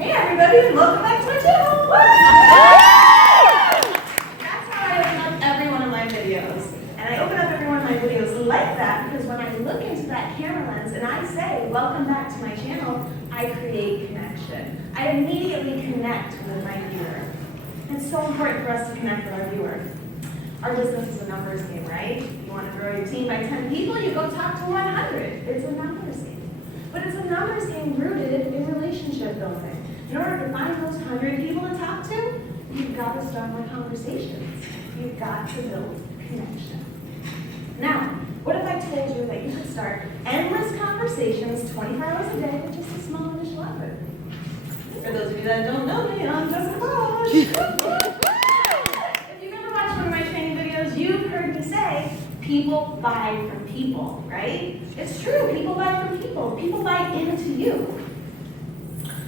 Hey everybody, and welcome back to my channel! That's how I open up every one of my videos. And I open up every one of my videos like that because when I look into that camera lens and I say, welcome back to my channel, I create connection. I immediately connect with my viewer. It's so important for us to connect with our viewer. Our business is a numbers game, right? You want to grow your team by 10 people, you go talk to 100. It's a numbers game. But it's a numbers game rooted in relationship building. In order to find those 100 people to talk to, you've got to start with conversations. You've got to build connection. Now, what if I told you that you could start endless conversations 24 hours a day with just a small initial effort? For those of you that don't know me, I'm just Posh. If you've ever watched one of my training videos, you've heard me say, people buy from people, right? It's true, people buy from people. People buy into you.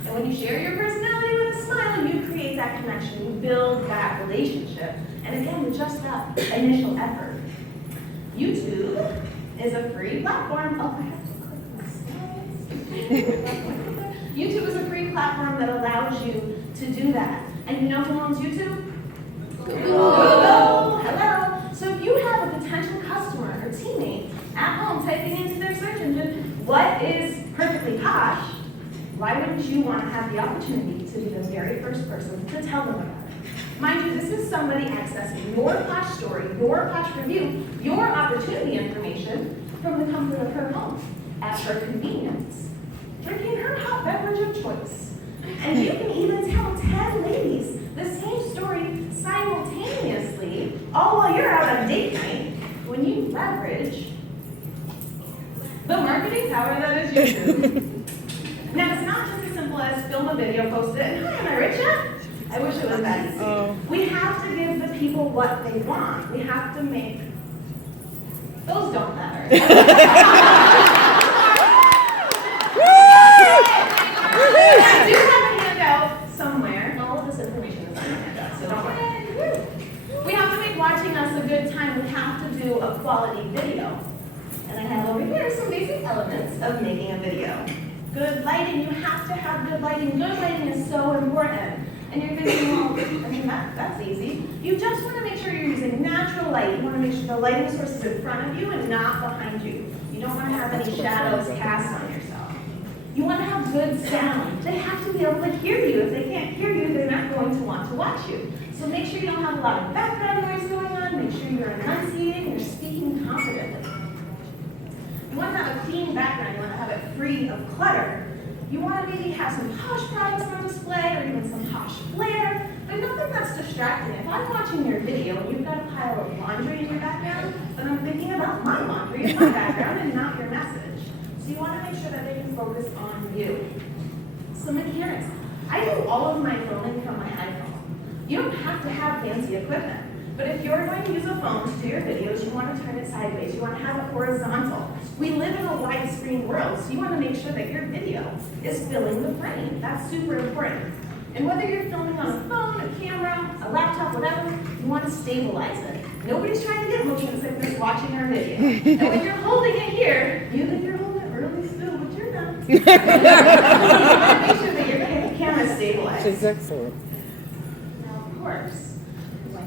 And when you share your personality with a smile, you create that connection, you build that relationship. And again, with just that initial effort. YouTube is a free platform. Oh, I have to click my slides. YouTube is a free platform that allows you to do that. And you know who owns YouTube? Google. Hello. So if you have a potential customer or teammate at home typing into their search engine, what is perfectly posh? Why wouldn't you want to have the opportunity to be the very first person to tell them about it? Mind you, this is somebody accessing your Posh story, your Posh review, your opportunity information from the comfort of her home, at her convenience, drinking her hot beverage of choice. And you can even tell 10 ladies the same story simultaneously, all while you're out on date night, when you leverage the marketing power that is YouTube. Now, it's not just as simple as film a video, post it, and hi, am I rich yet? I wish it was that easy. Oh. We have to give the people what they want. We have to make, those don't matter. I do have a handout somewhere. All of this information is on the handout, so don't worry. We have to make watching us a good time. We have to do a quality video. And I have over here some basic elements of making a video. Good lighting, you have to have good lighting. Good lighting is so important. And you're thinking, well, I mean, that's easy. You just want to make sure you're using natural light. You want to make sure the lighting source is in front of you and not behind you. You don't want to have any shadows cast on yourself. You want to have good sound. They have to be able to hear you. If they can't hear you, they're not going to want to watch you. So make sure you don't have a lot of background noise going on. Make sure you're enunciating and you're speaking confidently. You want to have a clean background. You want to have it free of clutter. You want to maybe have some Posh products on display or even some Posh flair, but nothing that's distracting. If I'm watching your video and you've got a pile of laundry in your background, then I'm thinking about my laundry in my background and not your message. So you want to make sure that they can focus on you. Some mechanics. I do all of my filming from my iPhone. You don't have to have fancy equipment. But if you're going to use a phone to do your videos, you want to turn it sideways. You want to have it horizontal. We live in a widescreen world, so you want to make sure that your video is filling the frame. That's super important. And whether you're filming on a phone, a camera, a laptop, whatever, you want to stabilize it. Nobody's trying to get motion sickness watching our video. And when you're holding it here, you think you're holding it really still, but you're not. You want to make sure that your camera is stabilized. It's excellent. Now, of course,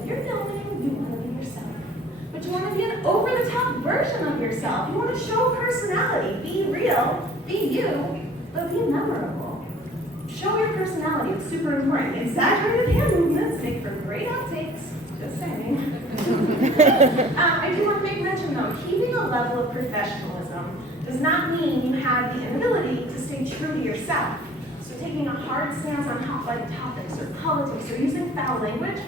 you're filming, you want to be yourself. But you want to be an over-the-top version of yourself. You want to show personality. Be real, be you, but be memorable. Show your personality. It's super important. Exaggerated hand movements make for great outtakes. Just saying. I do want to make mention, though, keeping a level of professionalism does not mean you have the ability to stay true to yourself. So taking a hard stance on hot-button topics or politics or using foul language,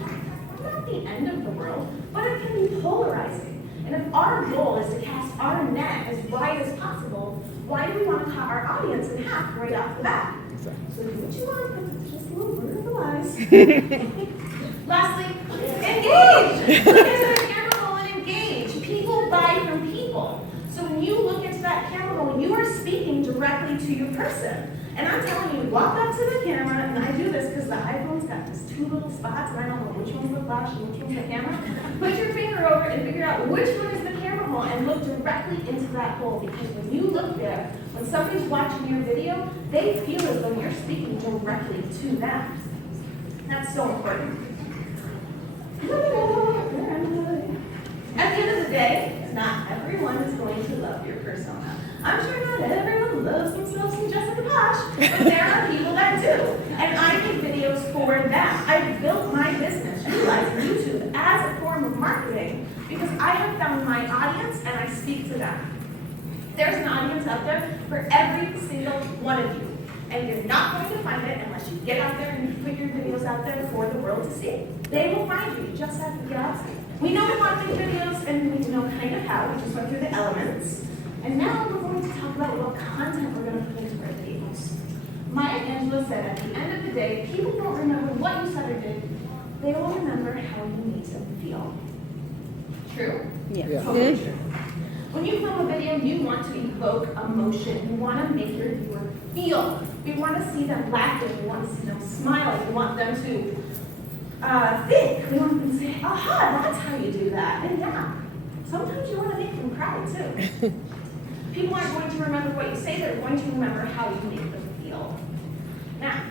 not the end of the world, but it can be polarizing. And if our goal is to cast our net as wide as possible, why do we want to cut our audience in half right off the bat? So do what you want, but it's just a little word of the wise. Lastly, engage! Look into the camera roll and engage. People buy from people. So when you look into that camera roll, you are speaking directly to your person. And I'm telling you, walk up to the camera, and I do this because the iPhone's got these two little spots, and I don't know which one's the flash and which one's the camera. Put your finger over and figure out which one is the camera hole and look directly into that hole, because when you look there, when When somebody's watching your video, they feel as though you're speaking directly to them. That's so important. At the end of the day, not everyone is going to love your persona. I'm sure not everyone loves themselves some Jessica Posh, but there are people that do. And I make videos for them. I built my business utilizing YouTube as a form of marketing because I have found my audience and I speak to them. There's an audience out there for every single one of you. And you're not going to find it unless you get out there and you put your videos out there for the world to see. They will find you. You just have to get out there. We know we want to make videos and we know kind of how. We just went through the elements. And now we're going to talk about what content we're going to put into our videos. Maya Angelou said at the end of the day, people don't remember what you said or did. They will remember how you made them feel. True? Yeah. Totally true. When you film a video, you want to evoke emotion. You want to make your viewer feel. We want to see them laughing. We want to see them smiling. We want them to think. We want them to say, aha, that's how you do that. And yeah, sometimes you want to make them cry too. People aren't going to remember what you say. They're going to remember how you make them feel. Now,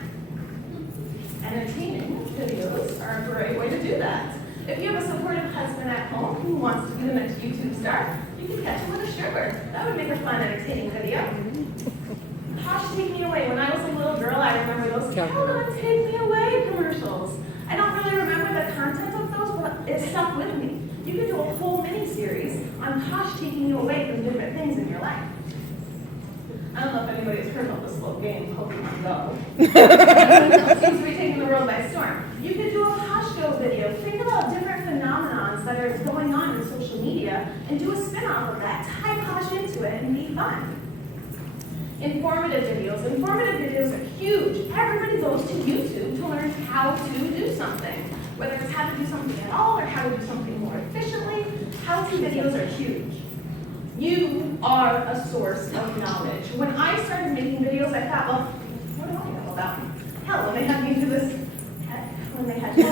entertaining videos are a great way to do that. If you have a supportive husband at home who wants to be the next YouTube star, you can catch him with a stripper. That would make a fun, entertaining video. Posh, Take Me Away. When I was a little girl, I remember those "Come on, Take Me Away" commercials. I don't really remember the content of those, but it stuck with me. You could do a whole mini-series on Posh taking you away from different things in your life. I don't know if anybody's heard of this little game, Pokemon Go. It seems to be taking the world by storm. You could do a Posh Go video. Think about different phenomenons that are going on in social media and do a spin-off of that. Tie Posh into it and be fun. Informative videos. Informative videos are huge. Everybody goes to YouTube to learn how to do something. Whether it's how to do something at all or how to do something more efficiently, how-to videos are huge. You are a source of knowledge. When I started making videos, I thought, well, what do I know about? Hell, when they had me do this, when they had me I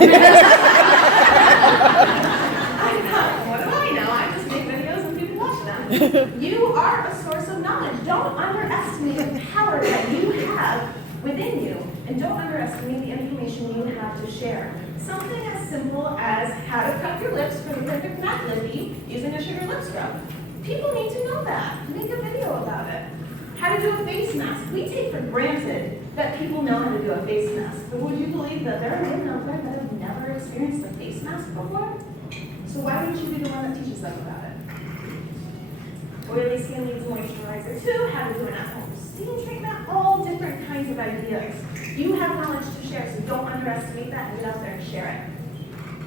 thought, what do I know? I just make videos and people watch them. You are a source of knowledge. Don't underestimate the power that you have within you, and don't underestimate the information you have to share. Something as simple as how to cut your lips for the perfect matte lippy using a sugar lip scrub. People need to know that. Make a video about it. How to do a face mask. We take for granted that people know how to do a face mask. But would you believe that there are women out there that have never experienced a face mask before? So why wouldn't you be the one that teaches them about it? Oily skin needs moisturizer too. How to do an at-home steam treatment. All different kinds of ideas. You have knowledge to share, so don't underestimate that and get out there and share it.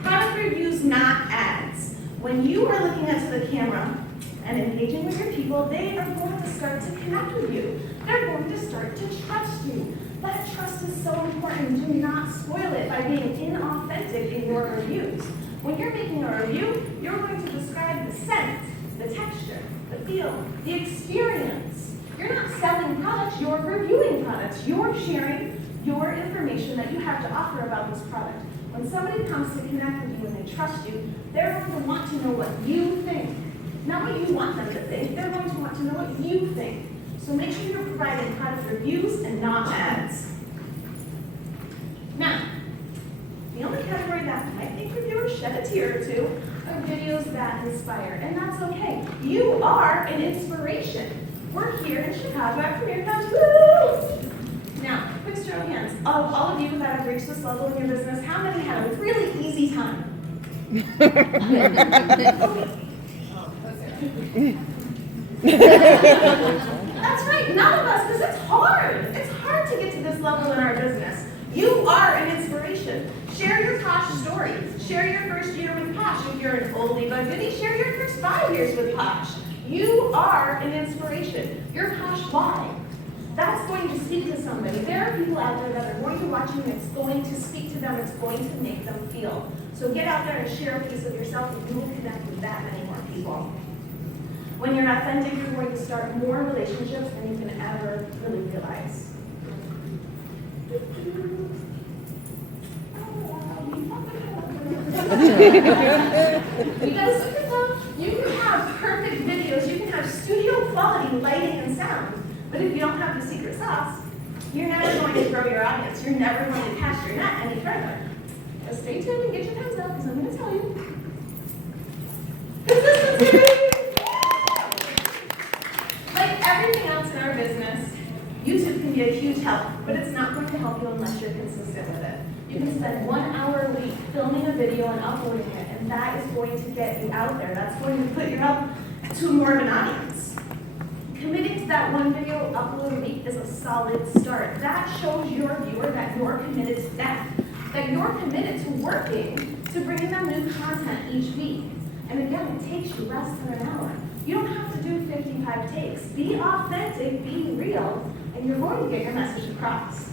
Product reviews, not ads. When you are looking into the camera and engaging with your people, they are going to start to connect with you. They're going to start to trust you. That trust is so important. Do not spoil it by being inauthentic in your reviews. When you're making a review, you're going to describe the scent, the texture, the feel, the experience. You're not selling products, you're reviewing products. You're sharing your information that you have to offer about this product. When somebody comes to connect with you and they trust you, they're going to want to know what you think. Not what you want them to think, they're going to want to know what you think. So make sure you're providing product reviews and not ads. Now, the only category that might make reviewers shed a tear or two are videos that inspire, and that's okay. You are an inspiration. We're here in Chicago at Premiercon. Woo! Now, quick show of hands. Of all of you that have reached this level in your business, how many had a really easy time? That's right, none of us, because it's hard. It's hard to get to this level in our business. You are an inspiration. Share your Posh story. Share your first year with Posh. If you're an oldie but goodie, share your first 5 years with Posh. You are an inspiration. Your Posh why. That's going to speak to somebody. There are people out there that are going to watch you and it's going to speak to them. It's going to make them feel. So get out there and share a piece of yourself and you will connect with that many more people. When you're authentic, you're going to start more relationships than you can ever really realize. You guys look at them. You can have perfect videos. You can have studio quality lighting and sound. But if you don't have the secret sauce, you're never going to grow your audience. You're never going to cast your net any further. So stay tuned and get your pens out because I'm going to tell you. Consistency! Like everything else in our business, YouTube can be a huge help, but it's not going to help you unless you're consistent with it. You can spend 1 hour a week filming a video and uploading it, and that is going to get you out there. That's going to put you up to more of an audience. Committing to that one video upload a week is a solid start. That shows your viewer that you're committed to them, that you're committed to working to bringing them new content each week. And again, it takes you less than an hour. You don't have to do 55 takes. Be authentic, be real, and you're going to get your message across.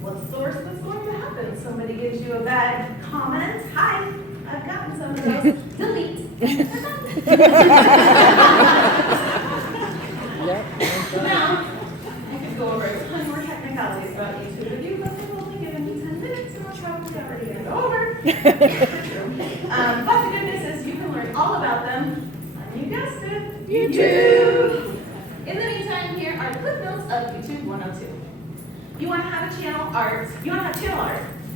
What's the worst that's going to happen? Somebody gives you a bad comment. Hi, I've gotten some of those. Delete. Now, I could go over a ton more technicalities about YouTube with you, but they've only given me 10 minutes, and we're probably already going to go over. But the good news is you can learn all about them on, you guessed it, YouTube. In the meantime, here are the clip notes of YouTube 102. You want to have a channel art,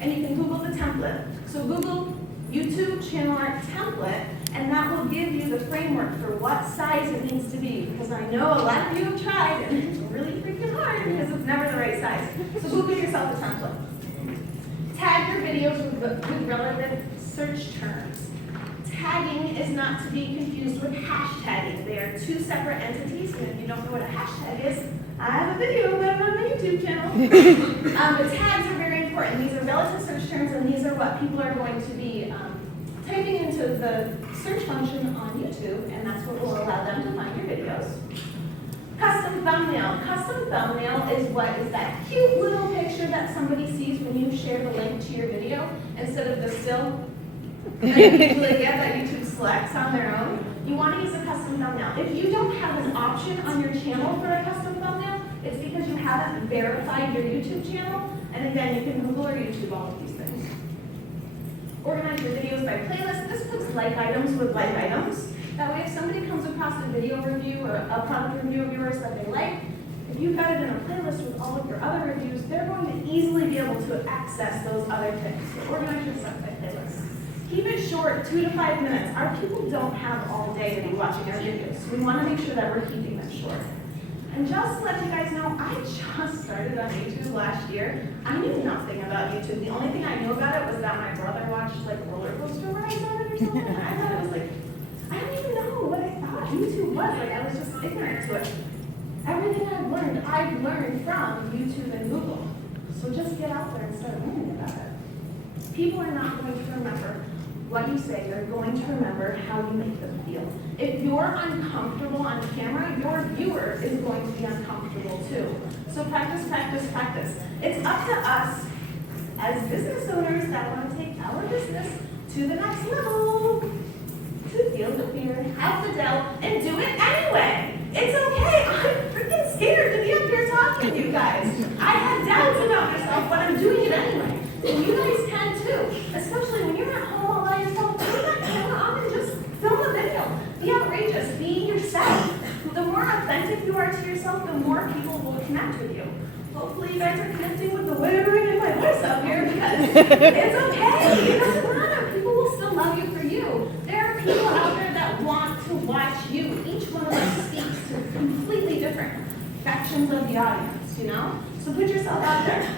and you can Google the template. So Google YouTube channel art template, and that will give you the framework for what size it needs to be. Because I know a lot of you have tried, and it's really freaking hard because it's never the right size. So Google yourself a template. Tag your videos with relevant search terms. Tagging is not to be confused with hashtagging. They are two separate entities, and if you don't know what a hashtag is, I have a video about it on my YouTube channel. But tags are very important. These are relative search terms, and these are what people are going to be typing into the search function on YouTube, and that's what will allow them to find your videos. Custom thumbnail. Custom thumbnail is what is that cute little picture that somebody sees when you share the link to your video instead of the still that you usually get that YouTube selects on their own. You want to use a custom thumbnail. If you don't have an option on your channel for a custom thumbnail, it's because you haven't verified your YouTube channel, and again, you can Google or YouTube all of these things. Organize your videos by playlist. This puts like items with like items. That way, if somebody comes across a video review or a product review of yours that they like, if you've got it in a playlist with all of your other reviews, they're going to easily be able to access those other things. So organize your stuff by playlist. Keep it short, 2 to 5 minutes. Our people don't have all day to be watching our videos, so we want to make sure that we're keeping them short. And just to let you guys know, I just started on YouTube last year. I knew nothing about YouTube. The only thing I knew about it was that my brother watched like roller coaster rides on it or something, and I thought it was like, I don't even know what I thought YouTube was. Like, I was just ignorant to it. Everything I've learned from YouTube and Google. So just get out there and start learning about it. People are not going to remember what you say. They're going to remember how you make them feel. If you're uncomfortable on camera, your viewer is going to be uncomfortable too. So practice, practice, practice. It's up to us as business owners that want to take our business to the next level to feel the fear, have the doubt, and do it anyway. It's okay. I'm freaking scared to be up here talking to you guys. I have doubts about myself, but I'm doing it anyway. And you guys can too, especially when you're at home all by yourself. Turn that camera on and just film a video. Be outrageous. Be yourself. The more authentic you are to yourself, the more people will connect with you. Hopefully you guys are connecting with the way I'm bringing my voice up here because it's okay. It doesn't matter. People will still love you for you. There are people out there that want to watch you. Each one of us speaks to completely different factions of the audience, you know? So put yourself out there.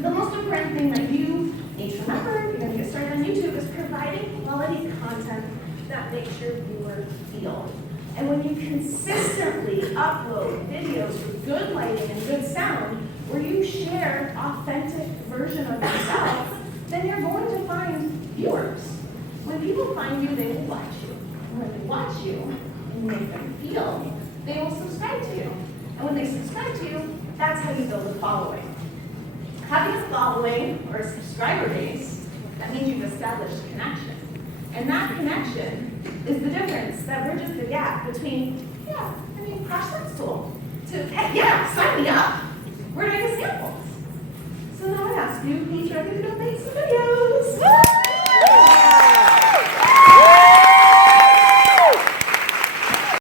The most important thing that you need to remember if you're going to get started on YouTube is providing quality content that makes your viewer feel. And when you consistently upload videos with good lighting and good sound, where you share an authentic version of yourself, then you're going to find viewers. When people find you, they will watch you. And when they watch you and you make them feel, they will subscribe to you. And when they subscribe to you, that's how you build a following. Having a following or a subscriber base, that means you've established a connection. And that connection is the difference that bridges the gap between, Posh, that's cool, to, heck yeah, sign me up. We're doing samples. So now I ask you, please ready to go make some videos.